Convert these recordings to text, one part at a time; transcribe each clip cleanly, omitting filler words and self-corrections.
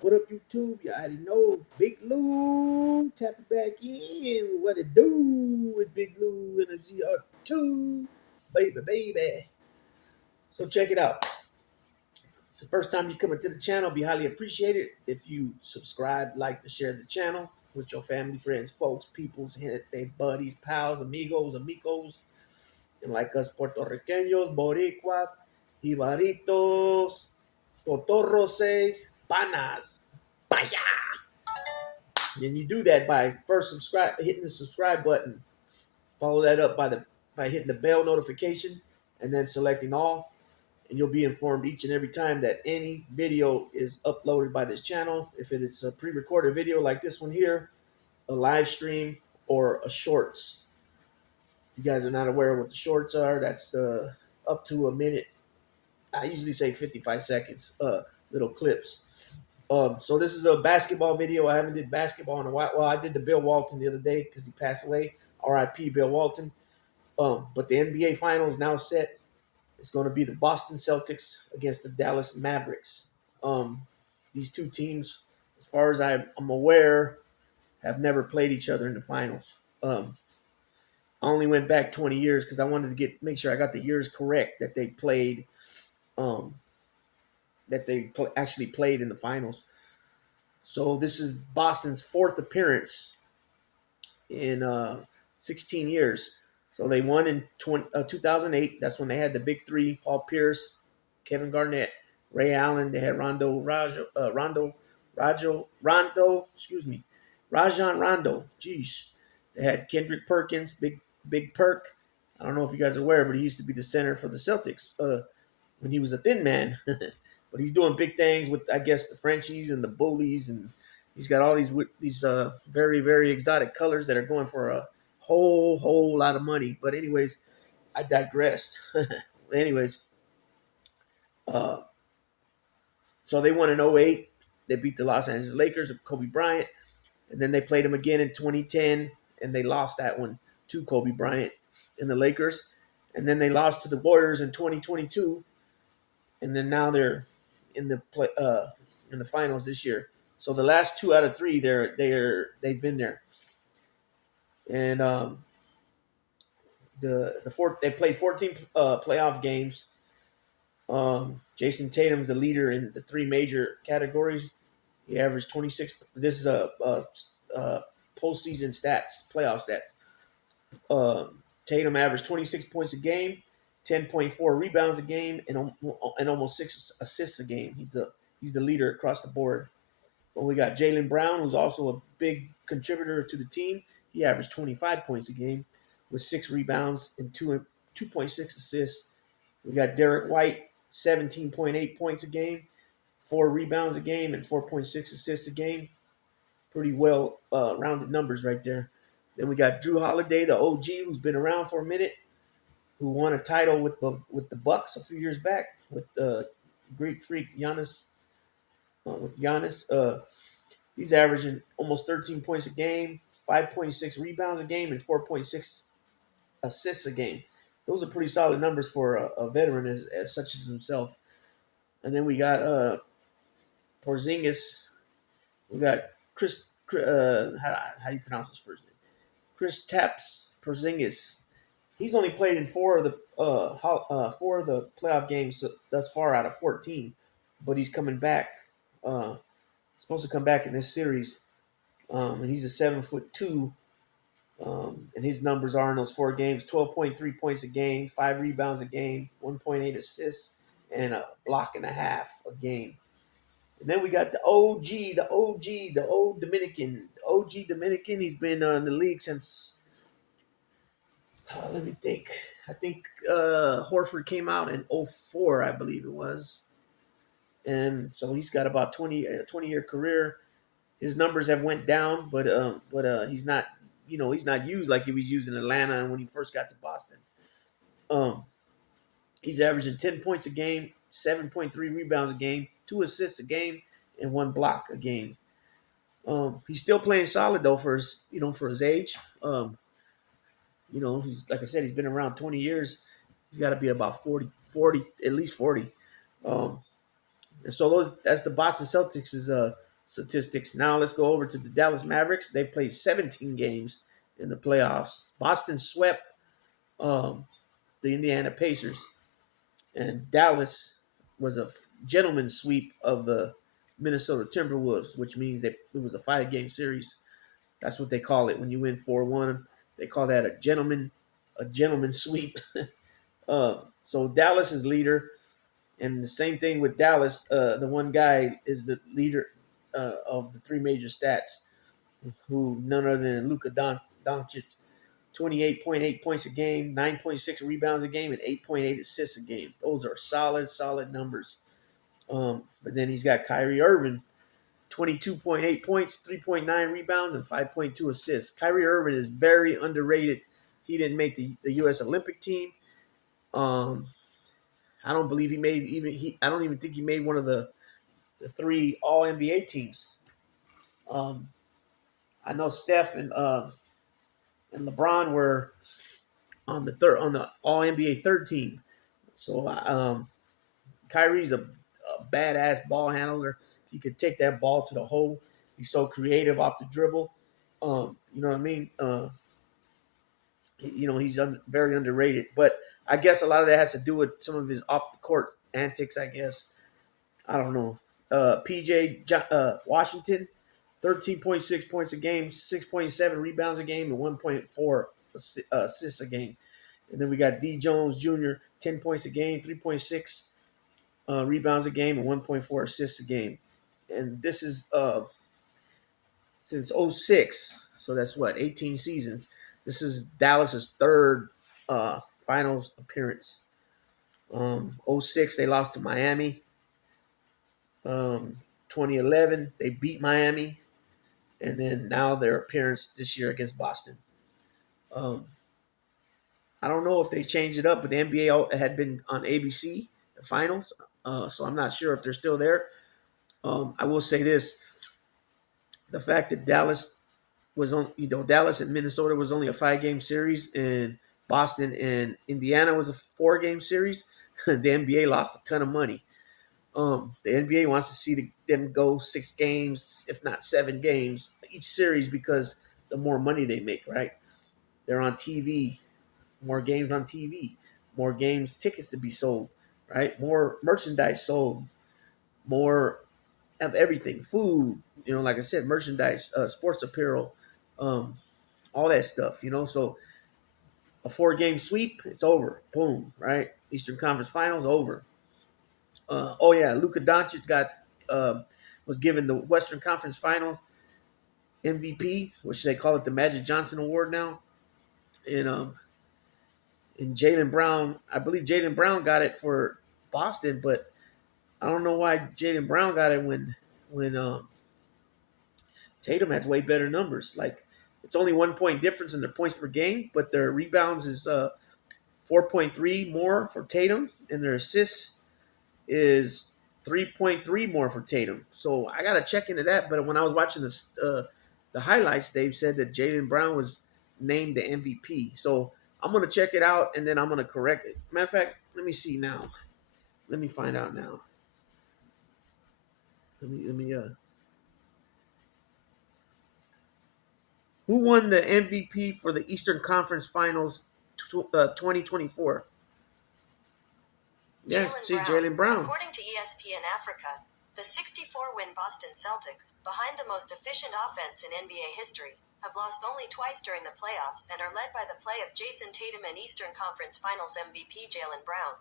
What up, YouTube? You already know. Big Lou. Tap it back in. What it do with Big Lou and a GR2. Baby, baby. So check it out. It's the first time you come into the channel. Be highly appreciated if you subscribe, like, to share the channel with your family, friends, folks, peoples, their buddies, pals, amigos, amicos, and like us Puertorriqueños, Boricuas, Jibaritos, Cotorros, Panas, Paya. And you do that by first hitting the subscribe button. Follow that up by hitting the bell notification and then selecting all. And you'll be informed each and every time that any video is uploaded by this channel. If it's a pre-recorded video like this one here, a live stream, or a shorts. If you guys are not aware of what the shorts are, that's up to a minute. I usually say 55 seconds, little clips. So this is a basketball video. I haven't did basketball in a while. Well, I did the Bill Walton the other day because he passed away. R.I.P. Bill Walton. But the NBA Finals now set. It's going to be the Boston Celtics against the Dallas Mavericks. These two teams, as far as I'm aware, have never played each other in the finals. I only went back 20 years because I wanted to make sure I got the years correct that they played. Actually played in the finals. So this is Boston's fourth appearance in 16 years. So they won in 2008. That's when they had the big three: Paul Pierce, Kevin Garnett, Ray Allen. They had Rajon Rondo. Jeez. They had Kendrick Perkins, Big Perk. I don't know if you guys are aware, but he used to be the center for the Celtics when he was a thin man. But he's doing big things with, I guess, the Frenchies and the Bullies, and he's got all these very, very exotic colors that are going for a whole lot of money. But anyways, I digressed. anyways, uh, so they won in '08. They beat the Los Angeles Lakers of Kobe Bryant, and then they played them again in 2010, and they lost that one to Kobe Bryant and the Lakers. And then they lost to the Warriors in 2022, and then now they're in the finals this year. So the last 2 out of 3, they've been there. And they played 14 playoff games. Jason Tatum's the leader in the 3 major categories. He averaged 26. This is a postseason stats, playoff stats. Tatum averaged 26 points a game, 10.4 rebounds a game, and almost 6 assists a game. He's the leader across the board. But we got Jaylen Brown, who's also a big contributor to the team. He averaged 25 points a game with 6 rebounds and 2.6 assists. We got Derek White, 17.8 points a game, 4 rebounds a game, and 4.6 assists a game. Pretty well rounded numbers right there. Then we got Drew Holiday, the OG, who's been around for a minute, who won a title with the Bucks a few years back with the Greek freak Giannis. He's averaging almost 13 points a game, 5.6 rebounds a game, and 4.6 assists a game. Those are pretty solid numbers for a veteran as such as himself. And then we got Porzingis. We got Chris. How do you pronounce his first name? Kristaps Porzingis. He's only played in 4 of the playoff games thus far out of 14, but he's coming back. Supposed to come back in this series, and he's a 7'2", and his numbers are in those 4 games: 12.3 points a game, 5 rebounds a game, 1.8 assists, and a block and a half a game. And then we got the old Dominican. The OG Dominican, he's been in the league since, let me think. I think Horford came out in '04, I believe it was. And so he's got about 20-year career. His numbers have went down, but he's not, he's not used like he was used in Atlanta when he first got to Boston. He's averaging 10 points a game, 7.3 rebounds a game, 2 assists a game, and 1 block a game. He's still playing solid though for his age. He's, like I said, he's been around 20 years. He's got to be about 40, at least 40. And so that's the Boston Celtics' statistics. Now let's go over to the Dallas Mavericks. They played 17 games in the playoffs. Boston swept um, the Indiana Pacers, and Dallas was a gentleman's sweep of the Minnesota Timberwolves, which means that it was a 5-game series. That's what they call it when you win 4-1. They call that a gentleman sweep. So Dallas is leader, and the same thing with Dallas. The one guy is the leader of the three major stats, who none other than Luka Doncic, 28.8 points a game, 9.6 rebounds a game, and 8.8 assists a game. Those are solid numbers. But then he's got Kyrie Irving, 22.8 points, 3.9 rebounds, and 5.2 assists. Kyrie Irving is very underrated. He didn't make the U.S. Olympic team. I don't believe he made I don't even think he made one of the 3 All NBA teams. I know Steph and LeBron were on the All NBA third team. So Kyrie's a badass ball handler. He could take that ball to the hole. He's so creative off the dribble. You know what I mean? He's very underrated. But I guess a lot of that has to do with some of his off the court antics. I guess I don't know. PJ Washington, 13.6 points a game, 6.7 rebounds a game, and 1.4 assists a game. And then we got D Jones Jr., 10 points a game, 3.6 rebounds a game, and 1.4 assists a game. And this is since 06, so that's what, 18 seasons. This is Dallas's third finals appearance. 06, they lost to Miami. 2011, they beat Miami. And then now their appearance this year against Boston. I don't know if they changed it up, but the NBA had been on ABC, the finals. So I'm not sure if they're still there. I will say this. The fact that Dallas and Minnesota was only a 5-game series, and Boston and Indiana was a 4-game series, the NBA lost a ton of money. The NBA wants to see them go 6 games, if not 7 games, each series, because the more money they make, right? They're on TV, more games on TV, more games, tickets to be sold, right? More merchandise sold, more of everything, food, like I said, merchandise, sports apparel, all that stuff, So a 4-game sweep, it's over. Boom, right? Eastern Conference Finals over. Luka Doncic was given the Western Conference Finals MVP, which they call it the Magic Johnson Award now. And Jaylen Brown, I believe Jaylen Brown got it for Boston, but I don't know why Jaylen Brown got it when Tatum has way better numbers. Like, it's only 1 point difference in their points per game, but their rebounds is 4.3 more for Tatum, and their assists is 3.3 more for Tatum. So I got to check into that. But when I was watching the highlights, Dave said that Jaylen Brown was named the MVP. So I'm going to check it out, and then I'm going to correct it. Matter of fact, let me see now. Let me find out now. Who won the MVP for the Eastern Conference Finals 2024? Yes, Jaylen Brown. According to ESPN Africa, the 64-win Boston Celtics, behind the most efficient offense in NBA history, have lost only twice during the playoffs and are led by the play of Jason Tatum and Eastern Conference Finals MVP Jaylen Brown.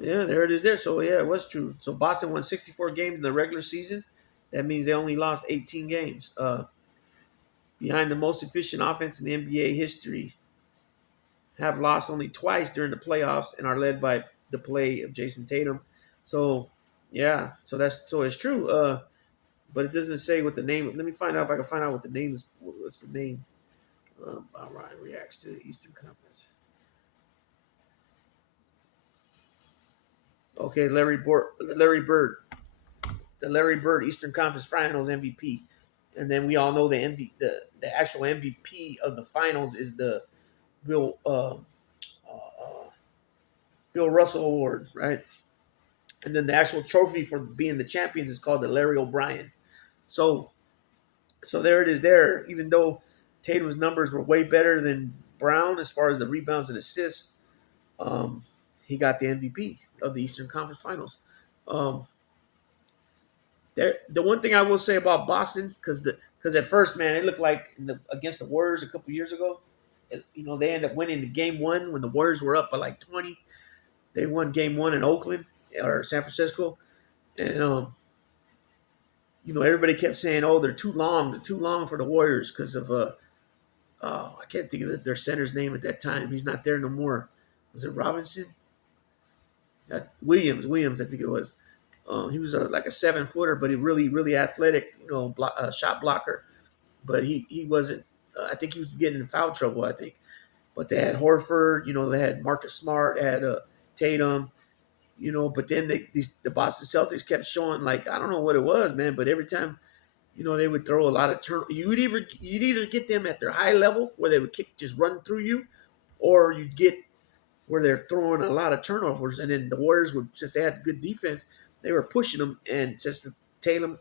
Yeah, there it is there. So, yeah, it was true. So, Boston won 64 games in the regular season. That means they only lost 18 games. Behind the most efficient offense in the NBA history, have lost only twice during the playoffs and are led by the play of Jason Tatum. So, yeah, so it's true. But it doesn't say what the name. Let me find out if I can find out what the name is. What's the name? Ryan reacts to the Eastern Conference. Okay, Larry Bird, the Larry Bird Eastern Conference Finals MVP, and then we all know the actual MVP of the finals is the Bill Russell Award, right? And then the actual trophy for being the champions is called the Larry O'Brien. So there it is. There, even though Tatum's numbers were way better than Brown as far as the rebounds and assists, um, he got the MVP of the Eastern Conference Finals. Um, the one thing I will say about Boston, because at first, man, it looked like against the Warriors a couple years ago, they ended up winning the game one when the Warriors were up by like 20. They won game one in Oakland or San Francisco, and everybody kept saying, "Oh, they're too long for the Warriors because of I can't think of their center's name at that time. He's not there no more. Was it Robinson? Williams, I think it was. He was like a 7-footer, but he really athletic, shot blocker. But he wasn't. I think he was getting in foul trouble. I think. But they had Horford. They had Marcus Smart. They had Tatum. But then the Boston Celtics kept showing, like, I don't know what it was, man. But every time, they would throw a lot of turn. You'd either get them at their high level where they would just run through you, or you'd get where they're throwing a lot of turnovers, and then the Warriors would, since they had good defense, they were pushing them, and since Tatum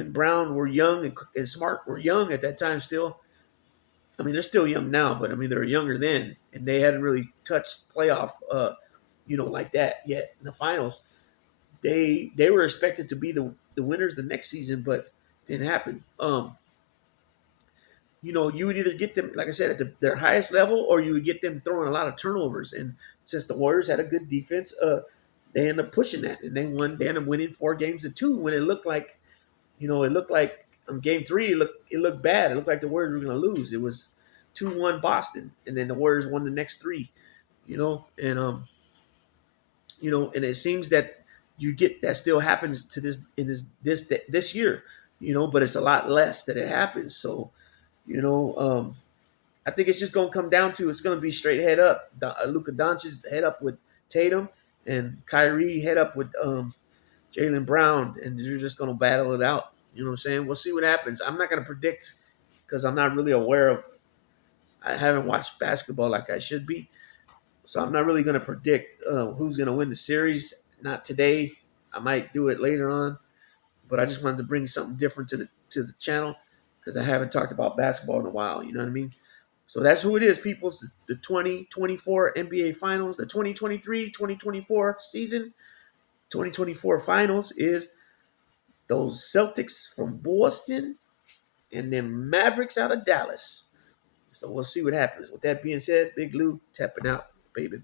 and Brown were young and Smart were young at that time still. I mean, they're still young now, but I mean they were younger then, and they hadn't really touched playoff, like that yet in the finals. They were expected to be the winners the next season, but it didn't happen. You would either get them, like I said, at their highest level, or you would get them throwing a lot of turnovers. And since the Warriors had a good defense, they ended up pushing that, and they won. They ended up winning 4-2 when it looked like, game three, it looked bad. It looked like the Warriors were going to lose. It was 2-1 Boston, and then the Warriors won the next three. And it seems that you get that still happens to this year, but it's a lot less that it happens. So, you know, um, I think it's just going to come down to, it's going to be straight head up. Luka Doncic head up with Tatum, and Kyrie head up with Jaylen Brown, and you're just going to battle it out. You know what I'm saying? We'll see what happens. I'm not going to predict because I'm not really aware of. I haven't watched basketball like I should be, so I'm not really going to predict who's going to win the series. Not today. I might do it later on, but I just wanted to bring something different to the channel because I haven't talked about basketball in a while. You know what I mean? So that's who it is, people. The 2024 NBA Finals, the 2023-2024 season, 2024 Finals is those Celtics from Boston and then Mavericks out of Dallas. So we'll see what happens. With that being said, Big Lou tapping out, baby.